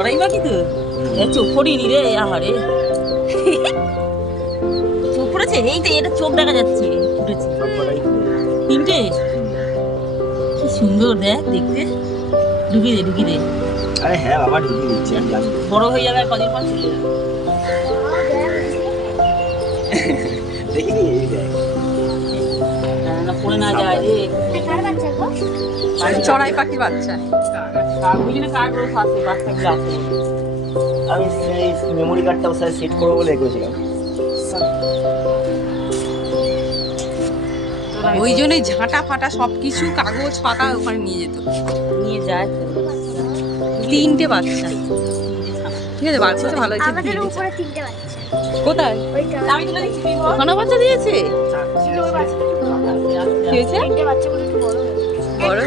চড়াই বাকি তো চোখ পড়িনি রে আহারে চোখ পড়েছে এই তো এটা চোখ দেখা যাচ্ছে ফুটেছে তিনটে কি সুন্দর দেখ দেখতে ঢুকি দে আরে হ্যাঁ বাবা ঢুকিয়ে দিচ্ছি আমি জানি বড় হয়ে যাবে আর কদিন পর চলে যাবে দেখিনি এই দেখ না পড়ে না যায় রে চড়াই পাখির বাচ্চা। বুঝলি না কার্ডগুলো আছে বাচ্চাগুলো আছে আমি সেই মেমোরি কার্ডটা ওর সাথে সেট করবো বলে করেছিলাম ওই জন্যই ঝাঁটা ফাটা সবকিছু কাগজ পাতা ওখানে নিয়ে যেত। নিয়ে যায় তিনটে বাচ্চা, ঠিক আছে বাচ্চা তো ভালো হয়েছে। আমাদের উপরে তিনটে বাচ্চা কোথায় আমি তুলে দিচ্ছি তুই বল। ওখানে বাচ্চা দিয়েছে? ছিল ওই বাচ্চাটা একটু বড় কি হয়েছে? তিনটে বাচ্চাগুলো একটু বড় হয়েছে বড়